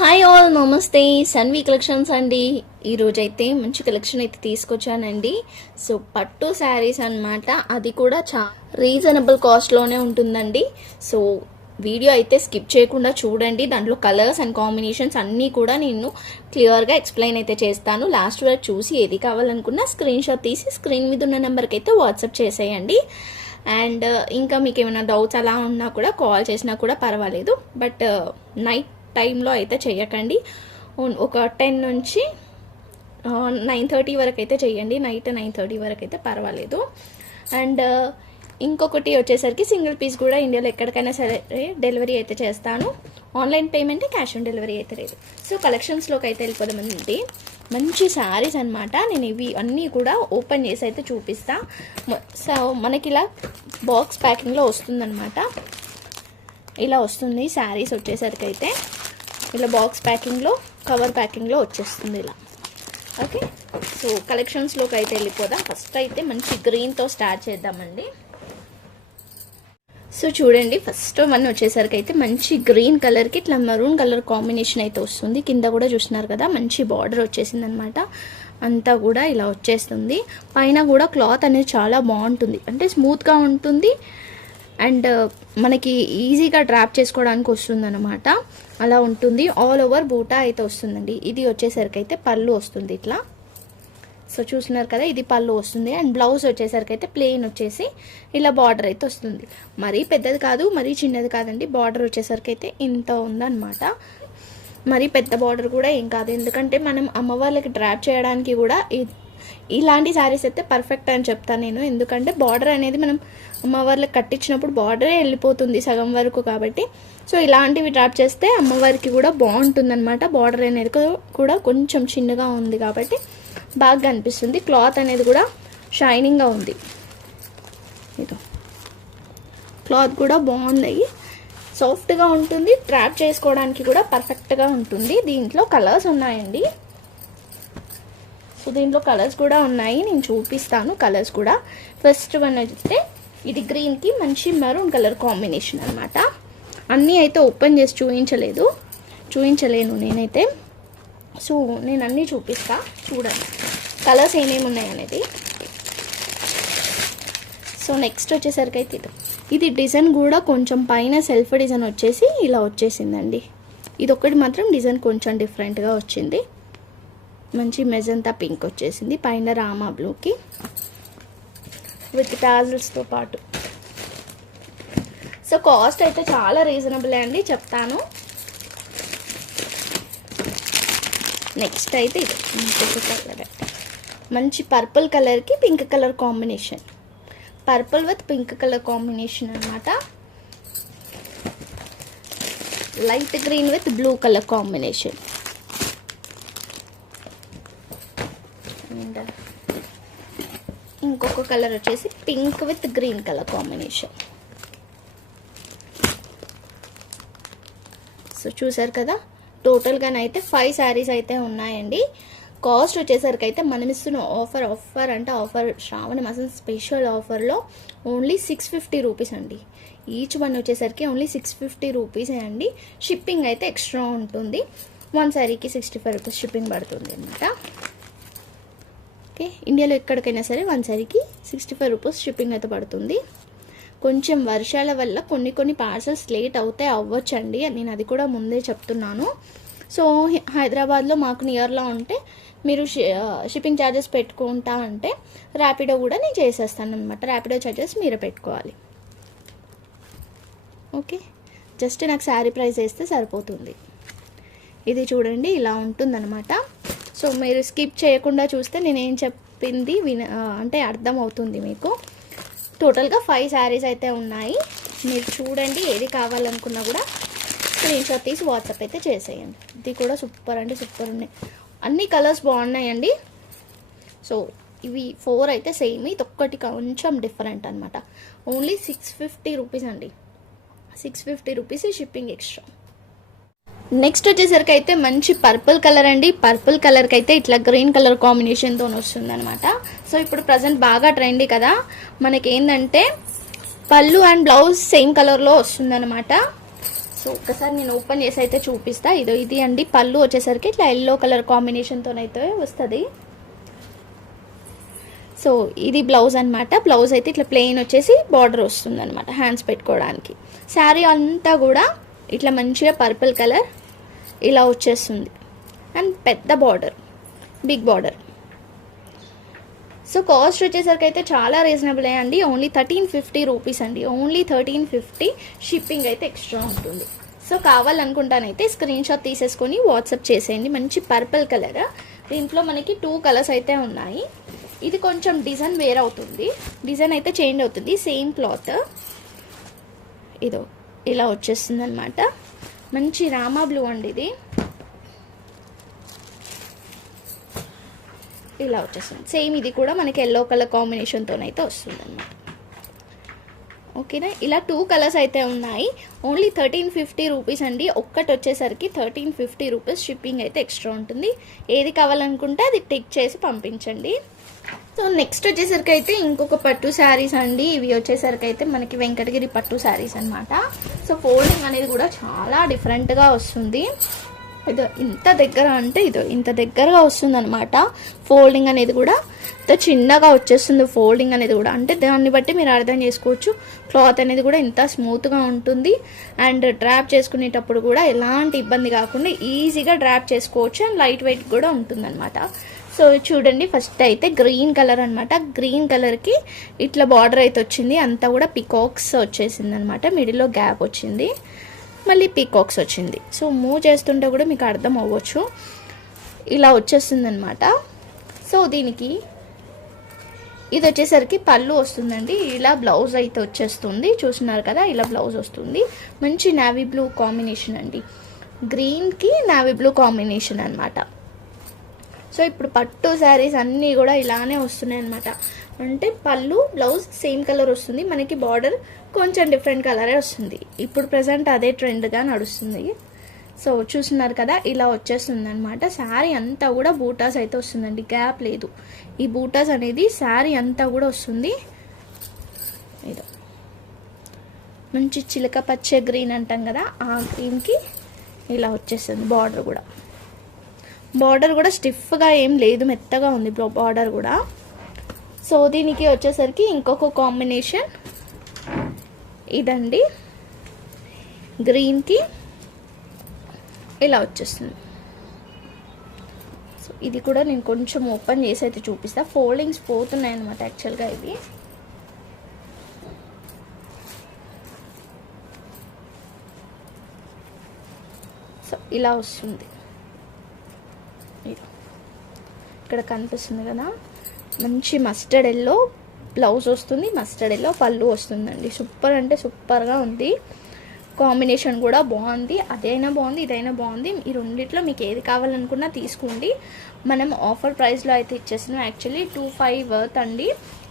Hi all నమస్తే. Sanvi collections అండి. ఈరోజైతే మంచి కలెక్షన్ అయితే తీసుకొచ్చానండి. సో పట్టు శారీస్ అన్నమాట. అది కూడా చా రీజనబుల్ కాస్ట్లోనే ఉంటుందండి. సో వీడియో అయితే స్కిప్ చేయకుండా చూడండి. దాంట్లో కలర్స్ అండ్ కాంబినేషన్స్ అన్నీ కూడా నేను క్లియర్గా ఎక్స్ప్లెయిన్ అయితే చేస్తాను. లాస్ట్ వరకు చూసి ఏది కావాలనుకున్నా స్క్రీన్ షాట్ తీసి స్క్రీన్ మీద ఉన్న నెంబర్కి అయితే వాట్సాప్ చేసేయండి. అండ్ ఇంకా మీకు ఏమైనా డౌట్స్ అలా ఉన్నా కూడా కాల్ చేసినా కూడా పర్వాలేదు. బట్ నైట్ టైంలో అయితే చేయకండి ఒక టెన్ నుంచి నైన్ థర్టీ వరకు అయితే చేయండి నైట్ నైన్ థర్టీ వరకు అయితే పర్వాలేదు. అండ్ ఇంకొకటి వచ్చేసరికి సింగిల్ పీస్ కూడా ఇండియాలో ఎక్కడికైనా సరే డెలివరీ అయితే చేస్తాను. Online payment cash on delivery అయితే లేదు. సో కలెక్షన్స్లోకి అయితే వెళ్ళిపోదామండి మంచి శారీస్ అన్నమాట. నేను ఇవి అన్నీ కూడా ఓపెన్ చేసి అయితే చూపిస్తా. సో మనకి ఇలా బాక్స్ ప్యాకింగ్లో వస్తుందన్నమాట. ఇలా వస్తుంది శారీస్ వచ్చేసరికి అయితే ఇలా బాక్స్ ప్యాకింగ్లో కవర్ ప్యాకింగ్లో వచ్చేస్తుంది ఇలా. ఓకే సో కలెక్షన్స్లోకి అయితే వెళ్ళిపోదాం. ఫస్ట్ అయితే మంచి గ్రీన్తో స్టార్ట్ చేద్దామండి. సో చూడండి ఫస్ట్ వన్ వచ్చేసరికి అయితే మంచి గ్రీన్ కలర్కి ఇట్లా మరూన్ కలర్ కాంబినేషన్ అయితే వస్తుంది. కింద కూడా చూస్తున్నారు కదా మంచి బార్డర్ వచ్చేసింది అనమాట అంతా కూడా ఇలా వచ్చేస్తుంది. పైన కూడా క్లాత్ అనేది చాలా బాగుంటుంది. అంటే స్మూత్గా ఉంటుంది. అండ్ uh, మనకి ఈజీగా డ్రాప్ చేసుకోవడానికి వస్తుంది అనమాట అలా ఉంటుంది. ఆల్ ఓవర్ బూటా అయితే వస్తుందండి. ఇది వచ్చేసరికి అయితే పళ్ళు వస్తుంది ఇట్లా. సో చూస్తున్నారు కదా ఇది పళ్ళు వస్తుంది. అండ్ బ్లౌజ్ వచ్చేసరికి అయితే ప్లెయిన్ వచ్చేసి ఇలా బార్డర్ అయితే వస్తుంది. మరీ పెద్దది కాదు మరీ చిన్నది కాదండి. బార్డర్ వచ్చేసరికి అయితే ఇంత ఉందన్నమాట. మరీ పెద్ద బార్డర్ కూడా ఏం కాదు. ఎందుకంటే మనం అమ్మవార్లకి డ్రాప్ చేయడానికి కూడా ఇలాంటి శారీస్ అయితే పర్ఫెక్ట్ అని చెప్తాను నేను. ఎందుకంటే బార్డర్ అనేది మనం అమ్మవార్లకు కట్టించినప్పుడు బార్డరే వెళ్ళిపోతుంది సగం వరకు కాబట్టి. సో ఇలాంటివి డ్రాప్ చేస్తే అమ్మవారికి కూడా బాగుంటుంది అనమాట బార్డర్ అనేది కూడా కొంచెం చిన్నగా ఉంది కాబట్టి బాగా కనిపిస్తుంది క్లాత్ అనేది కూడా షైనింగ్గా ఉంది. ఇదో. క్లాత్ కూడా బాగుంది సాఫ్ట్గా ఉంటుంది. ట్రాప్ చేసుకోవడానికి కూడా పర్ఫెక్ట్గా ఉంటుంది. దీంట్లో కలర్స్ ఉన్నాయండి. సో దీంట్లో కలర్స్ కూడా ఉన్నాయి. నేను చూపిస్తాను కలర్స్ కూడా. ఫస్ట్ వన్ అయితే ఇది గ్రీన్కి మంచి మరూన్ కలర్ కాంబినేషన్ అనమాట అన్నీ అయితే ఓపెన్ చేసి చూపించలేదు చూపించలేను నేనైతే. సో నేను అన్నీ చూపిస్తా. చూడండి. కలర్స్ ఏమేమి ఉన్నాయి అనేది. సో నెక్స్ట్ వచ్చేసరికి అయితే ఇది. ఇది డిజైన్ కూడా కొంచెం పైన సెల్ఫ్ డిజైన్ వచ్చేసి ఇలా వచ్చేసిందండి. ఇది ఒకటి మాత్రం డిజైన్ కొంచెం డిఫరెంట్గా వచ్చింది. మంచి మెజంతా పింక్ వచ్చేసింది. పైన రామా బ్లూకి. విత్ టాజిల్స్తో పాటు. సో కాస్ట్ అయితే చాలా రీజనబుల్ అండి చెప్తాను. నెక్స్ట్ అయితే ఇది. ఇంకొక కలర్. మంచి పర్పుల్ కలర్కి pink colour combination. Purple with pink colour combination అనమాట light green with blue colour combination. And ఇంకొక కలర్ వచ్చేసి pink with green colour combination. So చూసారు కదా టోటల్గానైతే ఫైవ్ శారీస్ అయితే ఉన్నాయండి. కాస్ట్ వచ్చేసరికి అయితే మనం ఇస్తున్న ఆఫర్ ఆఫర్ అంటే ఆఫర్ శ్రావణ మాసం స్పెషల్ ఆఫర్లో ఓన్లీ సిక్స్ ఫిఫ్టీ రూపీస్ అండి. ఈచ్ వన్ వచ్చేసరికి ఓన్లీ సిక్స్ ఫిఫ్టీ రూపీసే అండి. షిప్పింగ్ అయితే ఎక్స్ట్రా ఉంటుంది. వన్ శారీకి సిక్స్టీ ఫైవ్ రూపీస్ షిప్పింగ్ పడుతుంది అనమాట ఓకే. ఇండియాలో ఎక్కడికైనా సరే వన్ శారీకి సిక్స్టీ ఫైవ్ రూపీస్ షిప్పింగ్ అయితే పడుతుంది. కొంచెం వర్షాల వల్ల కొన్ని కొన్ని పార్సల్స్ లేట్ అవుతే అవ్వచ్చండి. నేను అది కూడా ముందే చెప్తున్నాను. సో హైదరాబాద్లో మాకు నియర్లో ఉంటే మీరు షి- షిప్పింగ్ ఛార్జెస్ పెట్టుకుంటా అంటే ర్యాపిడో కూడా నేను చేసేస్తాను అనమాట ర్యాపిడో ఛార్జెస్ మీరే పెట్టుకోవాలి. ఓకే. జస్ట్ నాకు శారీ ప్రైస్ వేస్తే సరిపోతుంది. ఇది చూడండి ఇలా ఉంటుందన్నమాట. సో మీరు స్కిప్ చేయకుండా చూస్తే నేను ఏం చెప్పింది విన అంటే అర్థం అవుతుంది మీకు. టోటల్గా ఫైవ్ శారీస్ అయితే ఉన్నాయి. మీరు చూడండి ఏది కావాలనుకున్నా కూడా స్క్రీన్ షాట్ తీసి వాట్సాప్ అయితే చేసేయండి. ఇది కూడా సూపర్ అంటే సూపర్ ఉన్నాయి. అన్ని కలర్స్ బాగున్నాయండి. సో ఇవి ఫోర్ అయితే సేమ్ ఇది ఒక్కటి కొంచెం డిఫరెంట్ అనమాట ఓన్లీ సిక్స్ ఫిఫ్టీ రూపీస్ అండి. Six fifty rupees shipping extra next వచ్చేసరికి అయితే మంచి పర్పుల్ కలర్ అండి. పర్పుల్ కలర్కి అయితే ఇట్లా గ్రీన్ కలర్ కాంబినేషన్తో వస్తుంది అనమాట సో ఇప్పుడు ప్రజెంట్ బాగా ట్రెండీ కదా. మనకి ఏంటంటే పళ్ళు అండ్ బ్లౌజ్ సేమ్ కలర్లో వస్తుందన్నమాట. సో ఒకసారి నేను ఓపెన్ చేసి అయితే చూపిస్తా. ఇదో ఇది అండి. పళ్ళు వచ్చేసరికి ఇట్లా ఎల్లో కలర్ కాంబినేషన్తోనైతే వస్తుంది. సో ఇది బ్లౌజ్ అనమాట బ్లౌజ్ అయితే ఇట్లా ప్లెయిన్ వచ్చేసి బార్డర్ వస్తుంది అనమాట హ్యాండ్స్ పెట్టుకోవడానికి. శారీ అంతా కూడా ఇట్లా మంచిగా పర్పుల్ కలర్ ఇలా వచ్చేస్తుంది. అండ్ పెద్ద border big border so cost వచ్చేసరికి అయితే చాలా రీజనబుల్ అండి. ఓన్లీ థర్టీన్ ఫిఫ్టీ రూపీస్ అండి. ఓన్లీ థర్టీన్ ఫిఫ్టీ షిప్పింగ్ అయితే ఎక్స్ట్రా ఉంటుంది. సో కావాలనుకుంటానైతే స్క్రీన్ షాట్ తీసేసుకొని వాట్సాప్ చేసేయండి. మంచి పర్పుల్ కలర్ దీంట్లో మనకి టూ కలర్స్ అయితే ఉన్నాయి. ఇది కొంచెం డిజైన్ వేర్ అవుతుంది. డిజైన్ అయితే చేంజ్ అవుతుంది. సేమ్ క్లాత్ ఇదో ఇలా వచ్చేస్తుంది అనమాట మంచి రామా బ్లూ అండి ఇది. ఇలా వచ్చేస్తుంది. సేమ్ ఇది కూడా మనకి ఎల్లో కలర్ కాంబినేషన్తోనైతే వస్తుంది అనమాట ఓకేనా? ఇలా టూ కలర్స్ అయితే ఉన్నాయి. ఓన్లీ థర్టీన్ ఫిఫ్టీ రూపీస్ అండి. ఒక్కటి వచ్చేసరికి థర్టీన్ ఫిఫ్టీ రూపీస్ షిప్పింగ్ అయితే ఎక్స్ట్రా ఉంటుంది. ఏది కావాలనుకుంటే అది టిక్ చేసి పంపించండి. సో నెక్స్ట్ వచ్చేసరికి అయితే ఇంకొక పట్టు శారీస్ అండి. ఇవి వచ్చేసరికి అయితే మనకి వెంకటగిరి పట్టు శారీస్ అనమాట సో ఫోల్డింగ్ అనేది కూడా చాలా డిఫరెంట్గా వస్తుంది. ఇదో ఇంత దగ్గర అంటే ఇదో ఇంత దగ్గరగా వస్తుంది అనమాట ఫోల్డింగ్ అనేది కూడా ఇంత చిన్నగా వచ్చేస్తుంది ఫోల్డింగ్ అనేది కూడా. అంటే దాన్ని బట్టి మీరు అర్థం చేసుకోవచ్చు. క్లాత్ అనేది కూడా ఇంత స్మూత్గా ఉంటుంది. అండ్ డ్రాప్ చేసుకునేటప్పుడు కూడా ఎలాంటి ఇబ్బంది కాకుండా ఈజీగా డ్రాప్ చేసుకోవచ్చు. అండ్ లైట్ వెయిట్ కూడా ఉంటుందన్నమాట. సో చూడండి ఫస్ట్ అయితే గ్రీన్ కలర్ అనమాట గ్రీన్ కలర్కి ఇట్లా బార్డర్ అయితే వచ్చింది. అంతా కూడా పికాక్స్ వచ్చేసింది అనమాట మిడిల్లో గ్యాప్ వచ్చింది. మళ్ళీ పీకాక్స్ వచ్చింది. సో మూవ్ చేస్తుంటే కూడా మీకు అర్థం అవ్వచ్చు. ఇలా వచ్చేస్తుంది అనమాట సో దీనికి ఇది వచ్చేసరికి పళ్ళు వస్తుందండి. ఇలా బ్లౌజ్ అయితే వచ్చేస్తుంది. చూస్తున్నారు కదా ఇలా బ్లౌజ్ వస్తుంది. మంచి నావీ బ్లూ కాంబినేషన్ అండి. గ్రీన్కి నావీ బ్లూ కాంబినేషన్ అనమాట సో ఇప్పుడు పట్టు శారీస్ అన్నీ కూడా ఇలానే వస్తున్నాయి అనమాట అంటే పళ్ళు బ్లౌజ్ సేమ్ కలర్ వస్తుంది. మనకి బార్డర్ కొంచెం డిఫరెంట్ కలరే వస్తుంది. ఇప్పుడు ప్రజెంట్ అదే ట్రెండ్గా నడుస్తుంది. సో చూస్తున్నారు కదా ఇలా వచ్చేస్తుంది అనమాట శారీ అంతా కూడా బూటాస్ అయితే వస్తుందండి. గ్యాప్ లేదు. ఈ బూటాస్ అనేది శారీ అంతా కూడా వస్తుంది. ఇదో. మంచి చిలక పచ్చ గ్రీన్ అంటాం కదా ఆ గ్రీన్కి ఇలా వచ్చేస్తుంది బార్డర్ కూడా. బార్డర్ కూడా స్టిఫ్గా ఏం లేదు మెత్తగా ఉంది బార్డర్ కూడా. సో దీనికి వచ్చేసరికి ఇంకొక కాంబినేషన్. ఇదండి. గ్రీన్కి ఇలా వచ్చేస్తుంది. సో ఇది కూడా నేను కొంచెం ఓపెన్ చేసి అయితే చూపిస్తా. ఫోల్డింగ్స్ పోతున్నాయి అనమాట యాక్చువల్గా ఇవి. సో ఇలా వస్తుంది ఇది. ఇక్కడ కనిపిస్తుంది కదా. మంచి మస్టర్డ్ ఎల్లో బ్లౌజ్ వస్తుంది. మస్టర్డ్ ఎల్లో పళ్ళు వస్తుందండి. సూపర్ అంటే సూపర్గా ఉంది. కాంబినేషన్ కూడా బాగుంది. అదైనా బాగుంది ఇదైనా బాగుంది. ఈ రెండిట్లో మీకు ఏది కావాలనుకున్నా తీసుకోండి. మనం ఆఫర్ ప్రైస్లో అయితే ఇచ్చేస్తున్నాం. యాక్చువల్లీ టూ ఫైవ్ వర్త్ అండి.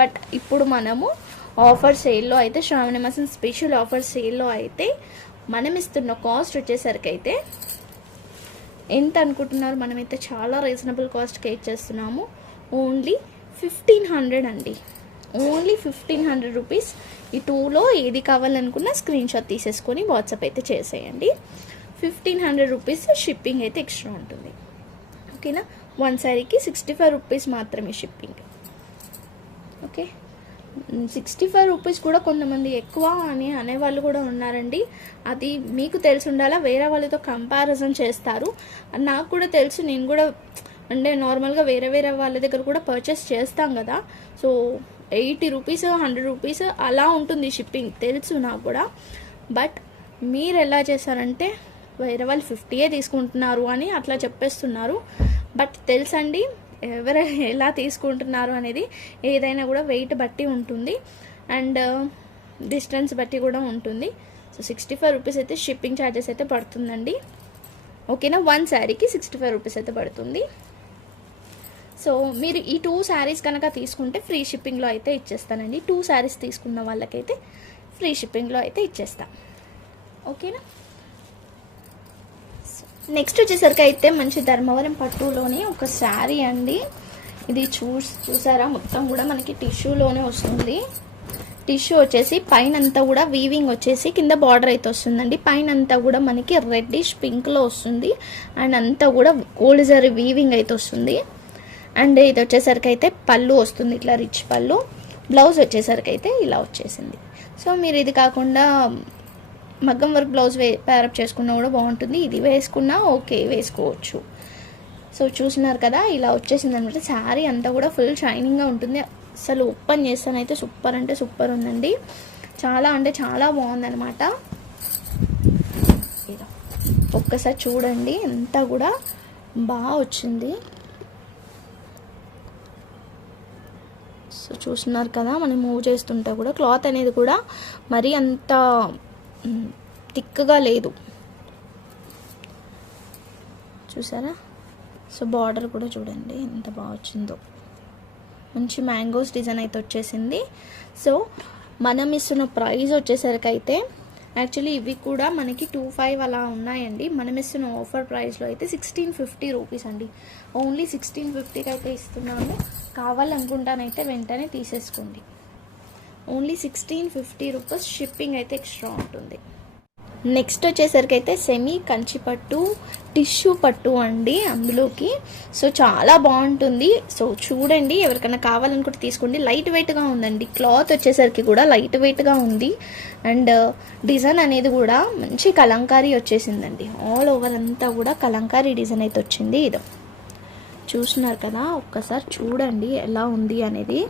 బట్ ఇప్పుడు మనము ఆఫర్ సేల్లో అయితే శ్రావణ మాసం స్పెషల్ ఆఫర్ సేల్లో అయితే మనం ఇస్తున్న కాస్ట్ వచ్చేసరికి అయితే ఎంత అనుకుంటున్నారు? మనమైతే చాలా రీజనబుల్ కాస్ట్కి ఇచ్చేస్తున్నాము ఓన్లీ ఫిఫ్టీన్ హండ్రెడ్ అండి. ఓన్లీ ఫిఫ్టీన్ హండ్రెడ్ రూపీస్ ఈ టూలో ఏది కావాలనుకున్నా స్క్రీన్ షాట్ తీసేసుకొని వాట్సాప్ అయితే చేసేయండి. ఫిఫ్టీన్ హండ్రెడ్ రూపీస్ షిప్పింగ్ అయితే ఎక్స్ట్రా ఉంటుంది. ఓకేనా వన్ శారీకి సిక్స్టీ ఫైవ్ రూపీస్ మాత్రమే shipping okay sixty five rupees కూడా కొంతమంది ఎక్కువ అని అనేవాళ్ళు కూడా ఉన్నారండి. అది మీకు తెలిసి ఉండాలా? వేరే వాళ్ళతో కంపారిజన్ చేస్తారు. నాకు కూడా తెలుసు. నేను కూడా అంటే నార్మల్గా వేరే వేరే వాళ్ళ దగ్గర కూడా పర్చేస్ చేస్తాం కదా. So eighty rupees hundred rupees అలా ఉంటుంది షిప్పింగ్ తెలుసు నాకు కూడా. బట్ మీరు ఎలా చేశారంటే వేరే వాళ్ళు ఫిఫ్టీయే తీసుకుంటున్నారు అని అట్లా చెప్పేస్తున్నారు. బట్ తెలుసండి ఎవరు ఎలా తీసుకుంటున్నారు అనేది ఏదైనా కూడా వెయిట్ బట్టి ఉంటుంది. అండ్ డిస్టెన్స్ uh, బట్టి కూడా ఉంటుంది. సో సిక్స్టీ ఫైవ్ రూపీస్ అయితే షిప్పింగ్ ఛార్జెస్ అయితే పడుతుందండి. ఓకేనా వన్ శారీకి సిక్స్టీ ఫైవ్ రూపీస్ అయితే పడుతుంది. సో మీరు ఈ టూ శారీస్ కనుక తీసుకుంటే ఫ్రీ షిప్పింగ్లో అయితే ఇచ్చేస్తానండి. టూ శారీస్ తీసుకున్న వాళ్ళకైతే ఫ్రీ షిప్పింగ్లో అయితే ఇచ్చేస్తాను ఓకేనా నెక్స్ట్ వచ్చేసరికి అయితే మంచి ధర్మవరం పట్టులోని ఒక శారీ అండి. ఇది చూస్ చూసారా? మొత్తం కూడా మనకి టిష్యూలోనే వస్తుంది. టిష్యూ వచ్చేసి పైన అంతా కూడా వీవింగ్ వచ్చేసి కింద బార్డర్ అయితే వస్తుందండి. పైన అంతా కూడా మనకి రెడ్డిష్ పింక్లో వస్తుంది. అండ్ అంతా కూడా గోల్డ్ జరీ వీవింగ్ అయితే వస్తుంది. అండ్ ఇది వచ్చేసరికి అయితే పళ్ళు వస్తుంది. ఇట్లా రిచ్ పళ్ళు. బ్లౌజ్ వచ్చేసరికి అయితే ఇలా వచ్చేసింది. సో మీరు ఇది కాకుండా మగ్గం వర్క్ బ్లౌజ్ వే ప్యారప్ చేసుకున్నా కూడా బాగుంటుంది. ఇది వేసుకున్నా ఓకే వేసుకోవచ్చు. సో చూసినారు కదా ఇలా వచ్చేసింది అనమాట శారీ అంతా కూడా ఫుల్ షైనింగ్గా ఉంటుంది. అసలు ఓపెన్ చేస్తానైతే సూపర్ అంటే సూపర్ ఉందండి. చాలా అంటే చాలా బాగుందనమాట ఒక్కసారి చూడండి. అంతా కూడా బాగా వచ్చింది. సో చూస్తున్నారు కదా మనం మూవ్ చేస్తుంటే కూడా క్లాత్ అనేది కూడా మరీ అంత థిక్గా లేదు. చూసారా? సో బార్డర్ కూడా చూడండి ఎంత బాగా వచ్చిందో. మంచి మ్యాంగోస్ డిజైన్ అయితే వచ్చేసింది. సో మనం ఇస్తున్న ప్రైస్ వచ్చేసరికి అయితే యాక్చువల్లీ ఇవి కూడా మనకి టూ ఫైవ్ అలా ఉన్నాయండి. మనం ఇస్తున్న ఆఫర్ ప్రైస్లో అయితే సిక్స్టీన్ ఫిఫ్టీ రూపీస్ అండి. ఓన్లీ సిక్స్టీన్ ఫిఫ్టీకి అయితే ఇస్తున్నాము. కావాలనుకుంటానైతే వెంటనే తీసేసుకోండి. Only sixteen fifty rupees shipping అయితే ఎక్స్ట్రా ఉంటుంది. నెక్స్ట్ వచ్చేసరికి అయితే సెమీ కంచి పట్టు టిష్యూ పట్టు అండి అందులోకి. సో చాలా బాగుంటుంది. సో చూడండి ఎవరికైనా కావాలనుకుంటే తీసుకోండి. లైట్ వెయిట్గా ఉందండి. క్లాత్ వచ్చేసరికి కూడా లైట్ వెయిట్గా ఉంది. అండ్ డిజైన్ uh, అనేది కూడా మంచి కలంకారీ వచ్చేసిందండి. ఆల్ ఓవర్ అంతా కూడా కలంకారీ డిజైన్ అయితే వచ్చింది. ఇది చూస్తున్నారు కదా ఒక్కసారి చూడండి ఎలా ఉంది అనేది.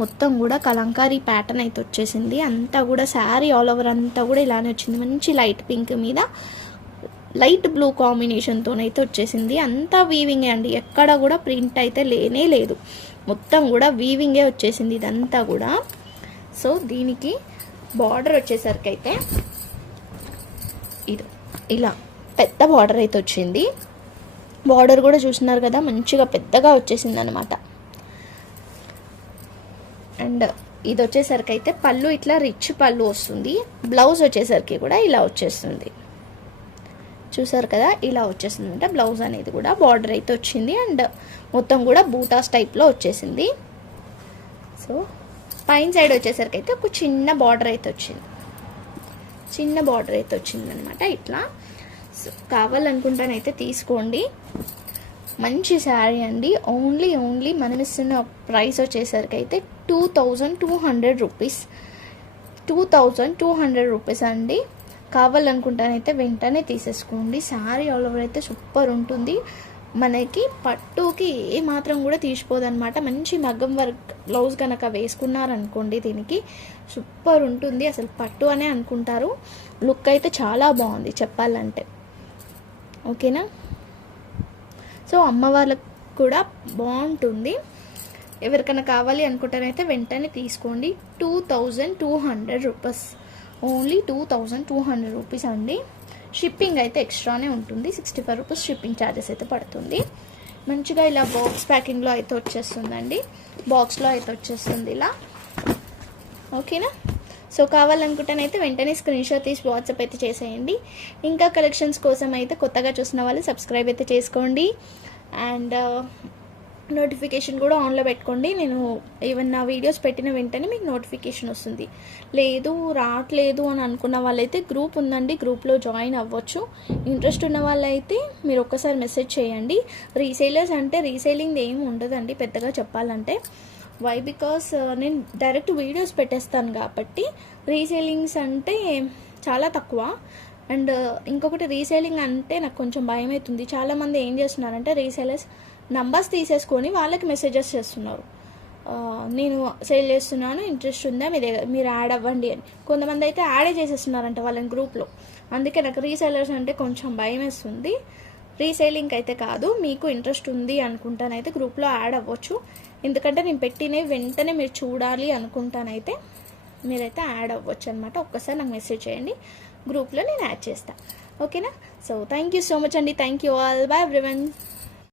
మొత్తం కూడా కలంకారీ ప్యాటర్న్ అయితే వచ్చేసింది. అంతా కూడా శారీ ఆల్ ఓవర్ అంతా కూడా ఇలానే వచ్చింది. మంచి లైట్ పింక్ మీద లైట్ బ్లూ కాంబినేషన్తోనైతే వచ్చేసింది. అంతా వీవింగే అండి. ఎక్కడ కూడా ప్రింట్ అయితే లేనే లేదు. మొత్తం కూడా వీవింగే వచ్చేసింది ఇదంతా కూడా. సో దీనికి బార్డర్ వచ్చేసరికి అయితే ఇది ఇలా పెద్ద బార్డర్ అయితే వచ్చింది. బార్డర్ కూడా చూస్తున్నారు కదా మంచిగా పెద్దగా వచ్చేసింది అనమాట అండ్ ఇది వచ్చేసరికి అయితే పళ్ళు ఇట్లా రిచ్ పళ్ళు వస్తుంది. బ్లౌజ్ వచ్చేసరికి కూడా ఇలా వచ్చేస్తుంది. చూసారు కదా? ఇలా వచ్చేసింది అంటే బ్లౌజ్ అనేది కూడా బార్డర్ అయితే వచ్చింది. అండ్ మొత్తం కూడా బూటాస్ టైప్లో వచ్చేసింది. సో పైన సైడ్ వచ్చేసరికి అయితే ఒక చిన్న బార్డర్ అయితే వచ్చింది. చిన్న బార్డర్ అయితే వచ్చింది అనమాట ఇట్లా. సో కావాలనుకుంటానైతే తీసుకోండి. మంచి శారీ అండి. ఓన్లీ ఓన్లీ మనం ఇస్తున్న ప్రైస్ వచ్చేసరికి అయితే two thousand two hundred rupees two thousand two hundred rupees అండి. కావాలనుకుంటానైతే వెంటనే తీసేసుకోండి. శారీ ఆల్ ఓవర్ అయితే సూపర్ ఉంటుంది. మనకి పట్టుకి ఏ మాత్రం కూడా తీసిపోదనమాట మంచి మగ్గం వర్క్ బ్లౌజ్ కనుక వేసుకున్నారనుకోండి దీనికి సూపర్ ఉంటుంది. అసలు పట్టు అనే అనుకుంటారు. లుక్ అయితే చాలా బాగుంది చెప్పాలంటే. ఓకేనా సో అమ్మ వాళ్ళకు కూడా బాగుంటుంది. ఎవరికైనా కావాలి అనుకుంటానైతే వెంటనే తీసుకోండి. Two thousand two hundred rupees. Only two thousand two hundred rupees అండి. షిప్పింగ్ అయితే ఎక్స్ట్రానే ఉంటుంది. Sixty five rupees shipping charges అయితే పడుతుంది. మంచిగా ఇలా బాక్స్ ప్యాకింగ్లో అయితే వచ్చేస్తుందండి. బాక్స్లో అయితే వచ్చేస్తుంది ఇలా. ఓకేనా? సో కావాలనుకుంటేనైతే వెంటనే స్క్రీన్ షాట్ తీసి వాట్సాప్ అయితే చేసేయండి. ఇంకా కలెక్షన్స్ కోసం అయితే కొత్తగా చూసిన వాళ్ళు సబ్స్క్రైబ్ అయితే చేసుకోండి. అండ్ నోటిఫికేషన్ uh, కూడా ఆన్లో పెట్టుకోండి. నేను ఏమన్నా వీడియోస్ పెట్టిన వెంటనే మీకు నోటిఫికేషన్ వస్తుంది. లేదు రావట్లేదు అని అనుకున్న వాళ్ళైతే గ్రూప్ ఉందండి. గ్రూప్లో జాయిన్ అవ్వచ్చు. ఇంట్రెస్ట్ ఉన్న వాళ్ళైతే మీరు ఒక్కసారి మెసేజ్ చేయండి. రీసేలర్స్ అంటే రీసేలింగ్ ఏమి ఉండదండి పెద్దగా చెప్పాలంటే. వై బికాస్ uh, నేను డైరెక్ట్ వీడియోస్ పెట్టేస్తాను కాబట్టి రీసేలింగ్స్ అంటే చాలా తక్కువ. అండ్ uh, ఇంకొకటి రీసేలింగ్ అంటే నాకు కొంచెం భయం అవుతుంది. చాలామంది ఏం చేస్తున్నారంటే రీసేలర్స్ నంబర్స్ తీసేసుకొని వాళ్ళకి మెసేజెస్ చేస్తున్నారు. Uh, నేను సేల్ చేస్తున్నాను ఇంట్రెస్ట్ ఉందా మీ దగ్గర మీరు యాడ్ అవ్వండి అని. కొంతమంది అయితే యాడే చేసేస్తున్నారంట వాళ్ళని గ్రూప్లో అందుకే నాకు రీసేలర్స్ అంటే కొంచెం భయం వేస్తుంది. రీసేలింగ్ అయితే కాదు మీకు ఇంట్రెస్ట్ ఉంది అనుకుంటానైతే గ్రూప్లో యాడ్ అవ్వచ్చు. ఎందుకంటే నేను పెట్టినవి వెంటనే మీరు చూడాలి అనుకుంటానైతే మీరైతే యాడ్ అవ్వచ్చు అనమాట ఒక్కసారి నాకు మెసేజ్ చేయండి. గ్రూప్లో నేను యాడ్ చేస్తాను ఓకేనా? So thank you so much అండి. Thank you all bye everyone